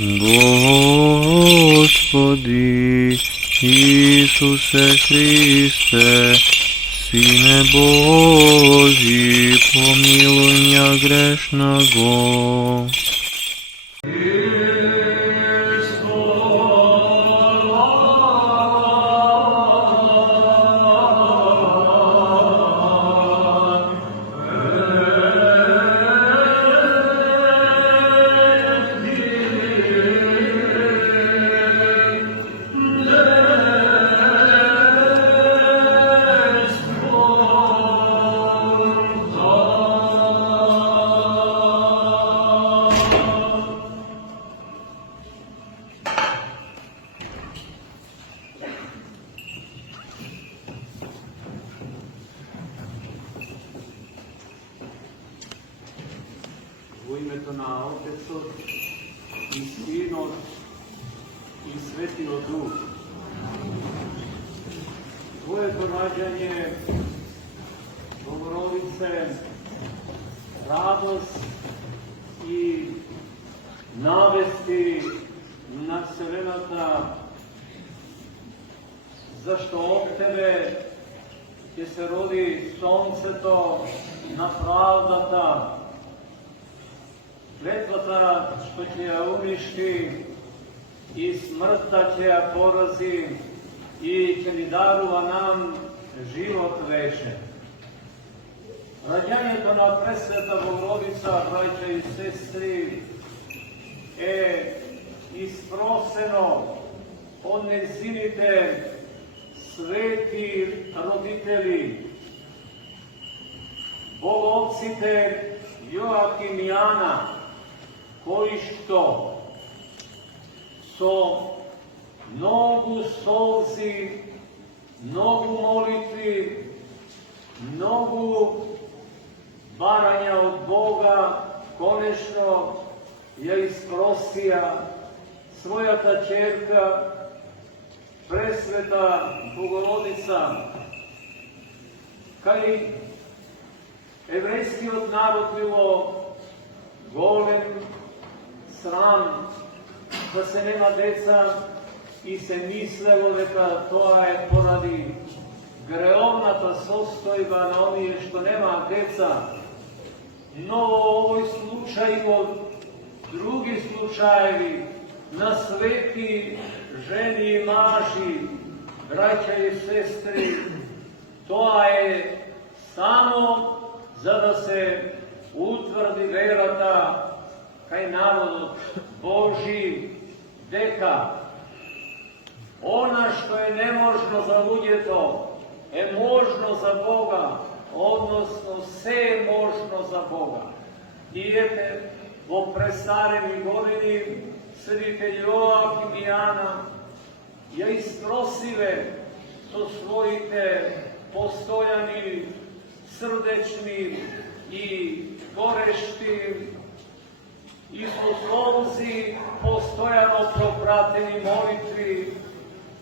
Господи Ісусе Христе, Сине Божий, помилуй меня грешного. U imето на Отецот и Синот и Светиот Дух. Твоето раѓање, Богородице, радост и навести на Вселената, зашто од Тебе ќе се роди Сонцето на правдата, клетвата што ќе ја уништи и смртта ќе ја порази и ќе ни дарува нам живот вечен. Раѓањето на Пресвета Богородица, браќа и сестри, е испросено од нејзините свети родители, боговците Јоаким и Ана, кои што со многу солзи, многу молитви, многу барања од Бога, конечно ја испросија својата ќерка Пресвета Богородица, кај еврејскиот народ било голем срам да се нема деца и се мислело дека тоа е поради греовната состојба на оние што нема деца. Но во овој случај, во други случаеви, на свети жени и мажи, браќа и сестри, тоа е само за да се утврди верата кај народот Божи, дека она што е неможно за луѓето е можно за Бога, односно се е можно за Бога. И ете, во престарени години, светите Јоаким и Ана ја испросиле со своите постојани, срдечни и горешти и со солзи постојано пропратени молитви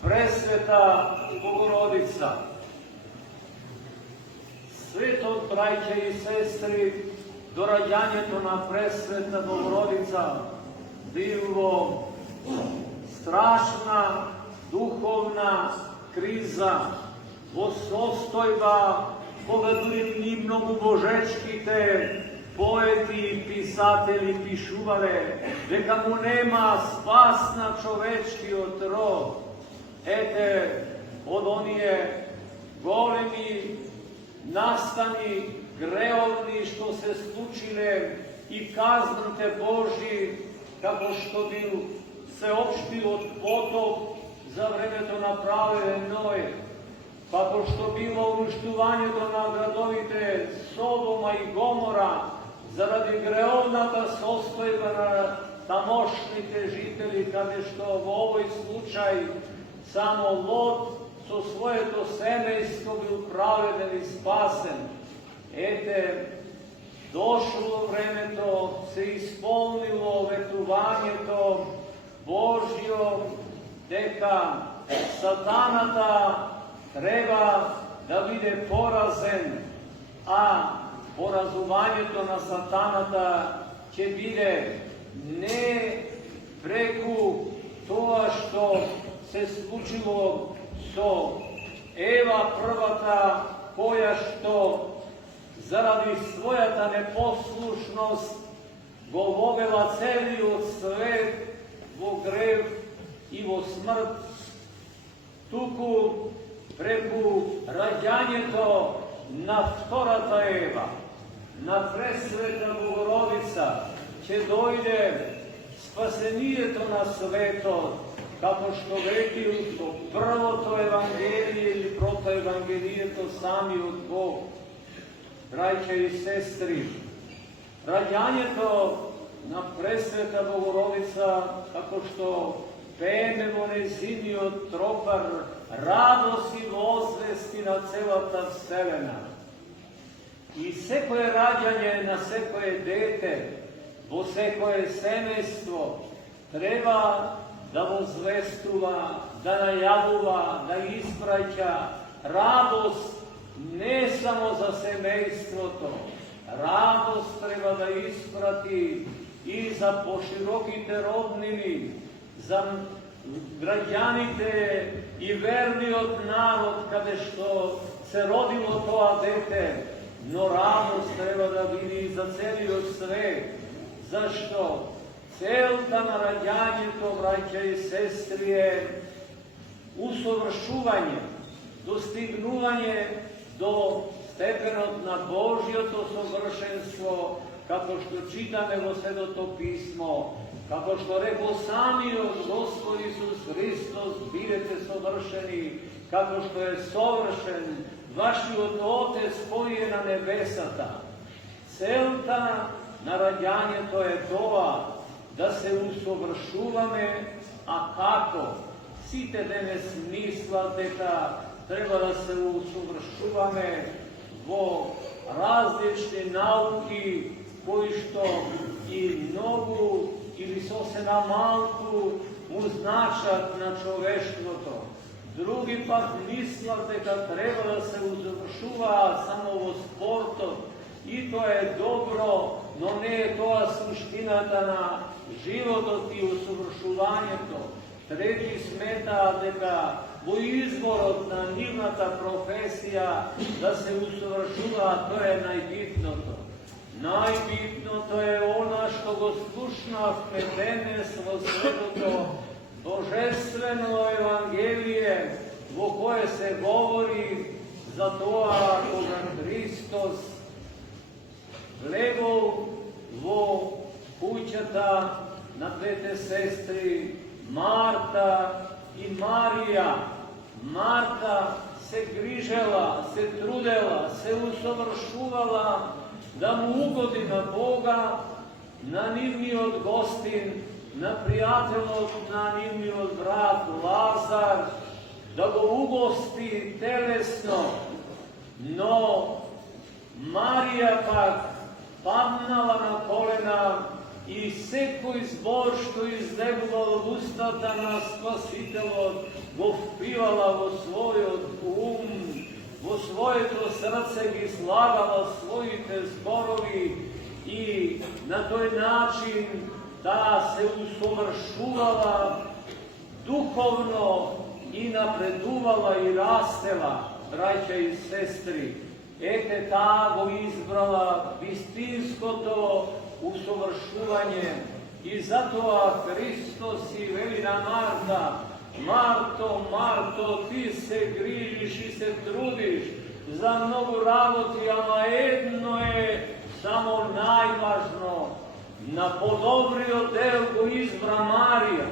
Пресвета Богородица. Светот, браќа и сестри, до раѓањето на Пресвета Богородица било страшна духовна криза, во состојба кога дури ни многу божечките поети и писатели пишувале дека му нема спас на човечкиот род. Ете, од оние големи настани греовни што се случиле и казните Божи, како што бил сеопштивот потоп за времето на праведен Ној, како што било уништувањето на градовите Содома и Гомора заради греовната состојба на тамошните жители, каде што во овој случај само Лот со своето семејство бил праведен и спасен. Ете, дошло времето, се исполнило ветувањето Божјо дека сатаната треба да биде поразен, а поразувањето на сатаната ќе биде не преку се случило со Ева првата, која што заради својата непослушност го вовела целиот свет во грев и во смрт, туку преку раѓањето на втората Ева, на Пресвета Богородица, ќе дојде спасението на светот, како што ветил со првото Евангелие или протоевангелието самиот Бог. Браќа и сестри, раѓањето на Пресвета Богородица, како што пееме во незиниот тропар, радост и возвести на целата вселена. И секое раѓање на секое дете, во секое семејство, треба да возвестува, да најавува, да испраќа радост не само за семејството, радост треба да испрати и за пошироките роднини, за граѓаните и верниот народ каде што се родило тоа дете, но радост треба да биде и за целиот свет. Зашто? Целта на раѓањето, браќа и сестри, е усовршување, достигнување до степенот на Божјото совршенство, како што читаме во Светото Писмо, како што рекол самиот Господ Исус Христос, бидете совршени, како што е совршен вашиот Отец кој е на небесата. Целта на раѓањето е тоа, да се усовршуваме, а како? Сите денес мислат дека треба да се усовршуваме во различни науки, кои што и многу или сосема малку му значат на човештвото. Други пак мислат дека треба да се усовршуваат само во спортот, и тоа е добро, но не е тоа суштината на животот и усовршувањето. Трети сметаат дека во изборот на нивната професија да се усовршуваат, тоа е најбитното. Најбитното е она што го слушнавме денес во Светото Божествено Евангелие, во кое се говори за тоа кога Христос влегол во куќата на двете сестри Марта и Марија. Марта се грижела, се трудела, се усовршувала да му угоди на Бога, на нивниот гостин, на пријателот на нивниот брат Лазар, да го угости телесно, но Марија пак паднала на колена и секој збор што излегувал од устата на Спасителот го впивала во својот ум, во своето срце ги слагала своите зборови и на тој начин да се усовршувала духовно и напредувала и растела, браќа и сестри. Ете таа го избрала вистинското усовршување и затоа Христос и вели на Марта: Марто, Марто, ти се грижиш и се трудиш за многу работи, ама едно е само најважно. На подобриот дел го избра Марија.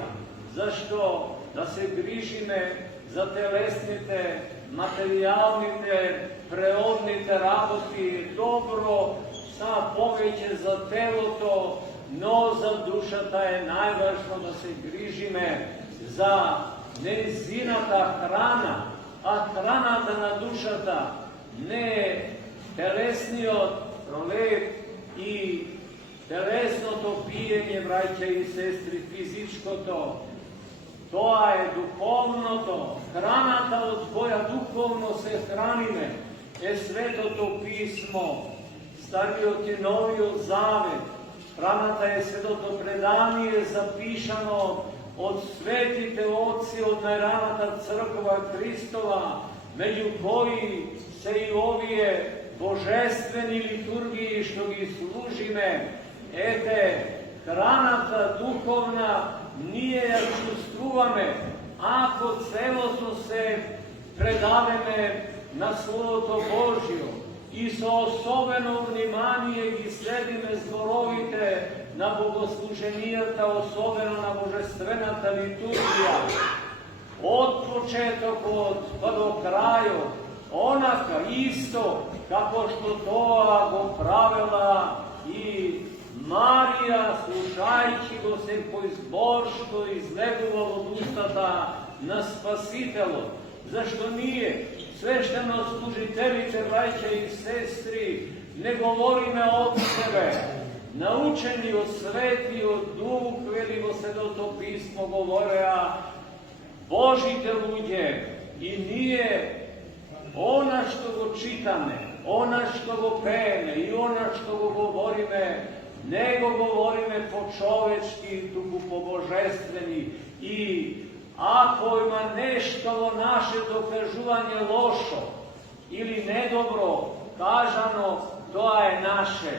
Зашто? Да се грижиме за телесните, материјалните, преодните работи, добро, са повеќе за телото, но за душата е најважно да се грижиме за незината храна, а храната на душата не е телесниот пролет и телесното пиење, браќа и сестри, физичкото. Тоа е духовното. Храната од која духовно се храниме е Светото Писмо, Стариот и Новиот Завет. Pramata je sveto predanje zapišano od svetite oci, od najranata crkva Kristova, među koji se i ovije božestveni liturgiji što gi služime, ete, hranata duhovna nije jak čustruvame, ako celostno se predaveme na slovo Božjo i so osobeno vnimanije gi sledime zborovite na bogosluženijata, osobeno na božestvenata liturgija, od početok pa do kraju, onaka isto kako što to go pravila i Marija, slušajući go se po izboršto izleguvalo od ustata na Spasitelo. Zašto nije svešteno služiteljice, braća i sestri, ne govorime od sebe, naučeni od sveti, od duh, veliko se do to pismo govorea, Božite luđe, i nije ona što go čitame, ona što go pene i ona što go govorime, nego govorime po čovečki, tuku po božestveni. I ako ima nešto naše dokažuvanje lošo ili nedobro, kažano, to je naše.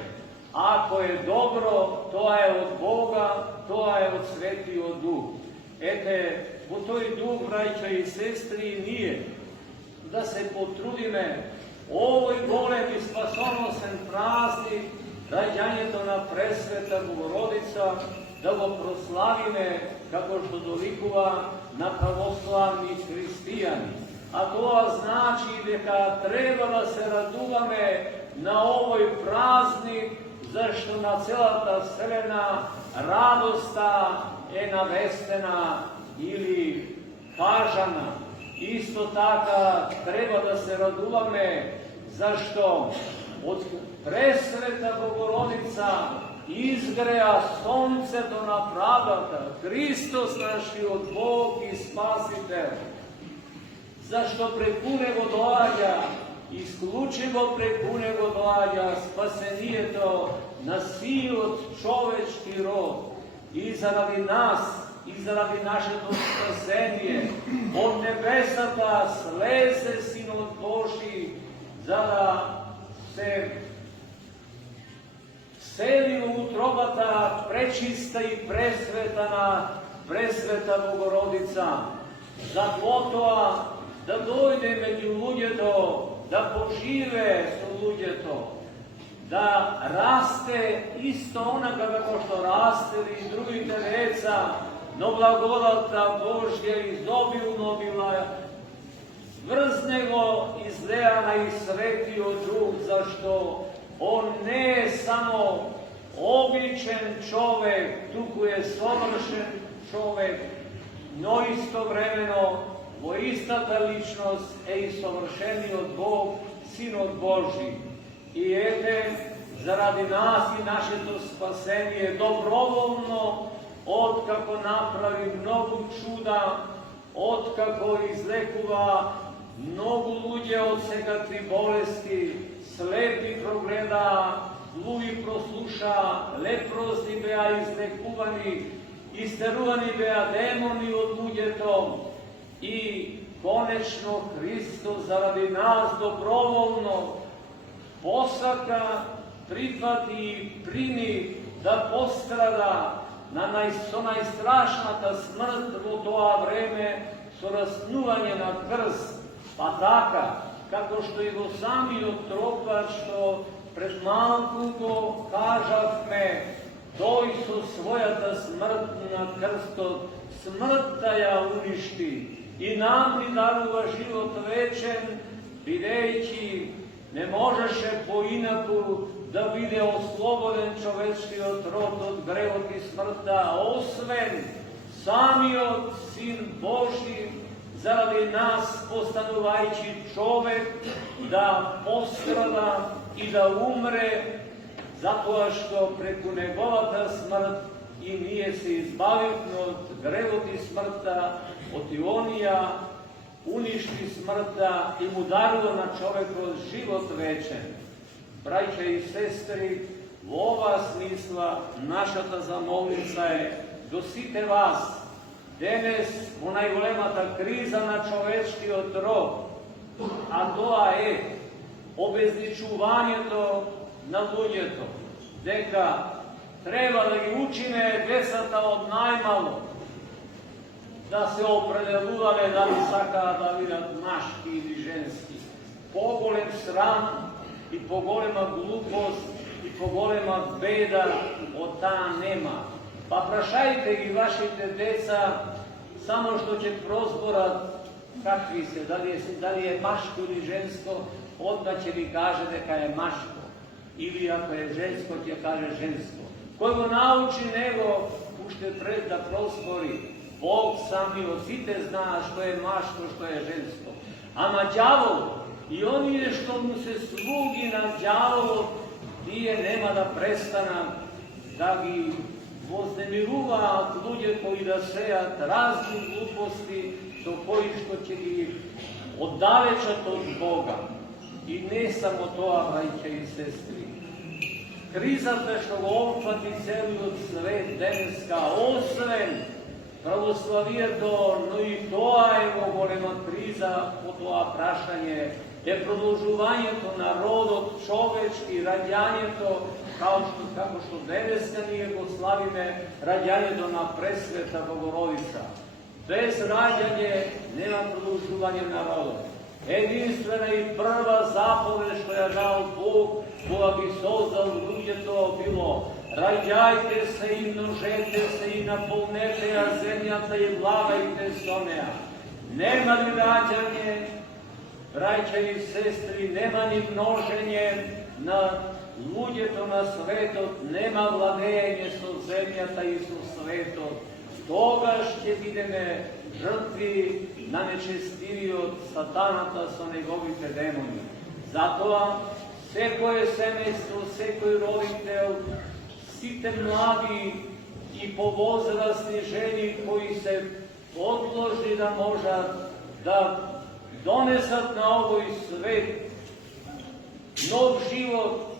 Ako je dobro, to je od Boga, to je od sveti od duh. Ete, po toj duh, braća i sestri, nije da se potrudime ovoj golem i spasonosen praznik, rađanjeto na presveta Bogorodica, da go proslavime kako što dolikuva na pravoslavni hristijani. A to znači da treba da se raduvame na ovoj praznik, zašto na cela ta selena radosta je navestena ili kažana. Isto tako treba da se raduvame, zašto od presveta Bogorodica izgreja sonce do napravdata, Hristos naši od Bog i Spasitelj. Zašto preko Nego dođa, isključivo preko Nego dođa spasenije to na silot čovečki rod i zaradi nas, i zaradi naše spasenije, od nebesata sleze Sin od Božji, da se seli u utrobata prečista i presvetana, presveta Bogorodica, za potova da dojde među ludjeto, da požive su ludjeto, da raste isto onaka kako što rasteli i drugi teleca, no blagodata Božja izobilno bila, vrznego izlejana i svetio duh, zašto on ne je samo običan čovek, tuku je savršen čovek, no istovremeno voistata ličnost i savršeni od Bog, Sin od Božji. I ete, zaradi nas i naše to spasenje dobrovoljno, otkako napravi mnogo čuda, otkako izlekuva mnogo ludje od sekatri bolesti, slepi progleda, gluvi prosluša, leprozni bea izlekuvani, isteruvani bea demoni od ludjetom i konečno Hristos zaradi nas dobrovoljno posaka prihvati i primi da postrada na najstrašnata smrt u toa vreme su rasnuvanje na krst, pa taka, kako što i go sami otropa, što pred malkugo kažahme, toj su svojata smrt na krsto, smrta ja uništi i nam li daruva život večen, videći ne možeše po inaku da bide osloboden čovečki otrot od grehot i smrta, osven, sami od Sin Božji, zaradi nas postanuvajući čovek, da postrada i da umre, zato što preko njegovata smrt i nije se izbavio od grehot i smrta, od Ionija, uništi smrta i mu daruo na čoveku život večen. Braća i sestri, В ова смисла нашата замолница е до сите вас, денес во најголемата криза на човечкиот род, а тоа е обезличувањето на луѓето, дека треба да ги учиме децата од најмало, да се определувале дали сакаат да бидат машки или женски. Поголем срам и поголема глупост и поголема беда од таа нема. Па прашајте ги вашите деца, само што ќе прозборат какви се, дали е машко или женско, одма ќе ви каже дека е машко. Или ако е женско, ќе каже женско. Кој го научи него, уште пред да прозбори, Бог сам и од сите знаа што е машко, што е женско. Ама ѓавол и оние што му се слуги на ѓаволот, тие нема да престанат да ги вознемируваат луѓе кои да сеат разни глупости со кои што ќе ги оддалечат од Бога. И не само тоа, браќа и сестри. Кризата што го опфати целиот свет денеска, освен православието, но и тоа е во голема криза по тоа прашање, е продолжувањето на родот човечки, раѓањето, како што денеска ние го славиме, раѓањето на Пресвета Богородица. Без раѓање нема продолжување на родот. Единствена и прва заповед што ја дал Бог, кога ги создал луѓето, било: раѓајте се и множете се и наполнете ја земјата и владајте со неа. Нема ли раѓање, браќа и сестри, нема ни множење на луѓето на светот, нема владење со земјата и со светот. Тогаш ќе бидеме жртви на нечестивиот сатаната со неговите демони. Затоа секое семејство, секој родител, сите млади и повозрастни жени кои се подложни да можат да донесат на овој свет нов живот,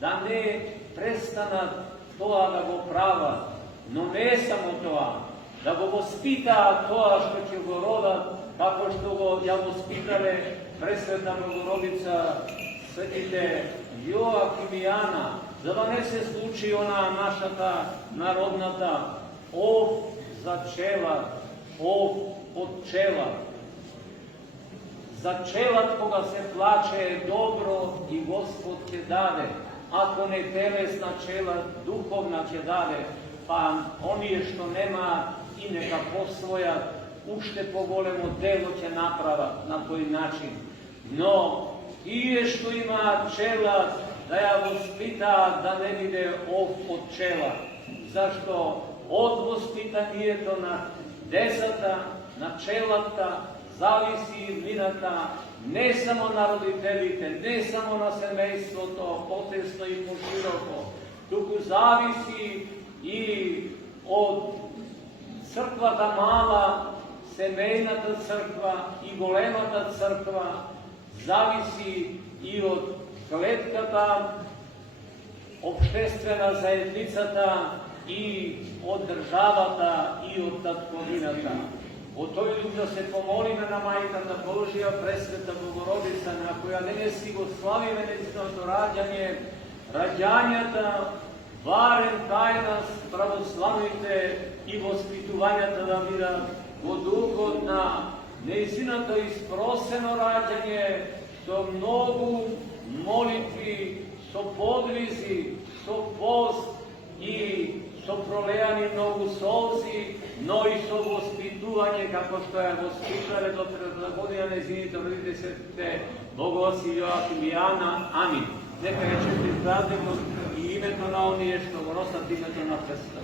да не престанат тоа да го прават, но не само тоа, да го воспитаат тоа што ќе го родат, како што ја воспитале Пресвета Богородица, светите Јоаким и Ана, за да не се случи она нашата народната ов зачела, ов отчела. Зачелат кога се плаче е добро и Господ ќе даде. Ако не телесна чела, духовна ќе даде, па оние што нема и нека посвојат, уште поголемо дело ќе направат на тој начин. Но тие што имаат чела, да ја воспитаат да не биде ов од чела. Зашто од воспитанието на децата, на челата, зависи иднината не само на родителите, не само на семејството, потесно и пошироко, туку зависи и од црквата мала, семејната црква и големата црква, зависи и од клетката, обштествена заедницата и од државата и од татковината. Во тој дух да се помолиме на Мајката Божија, Пресвета Богородица, на која денес си го славиме нејзиното раѓање, раѓањата, барем кај нас православните и воспитувањата да бидат во духот на нејзиното испросено раѓање, со многу молитви, со подвизи, со пост и со пролеани многу солзи, но и со воспитување, како што ја воспитале до предната година нејзините родителите Богоси Јоаким и Ана. Амин. Нека ја честит празникот и името на оние што го носат името на Христа.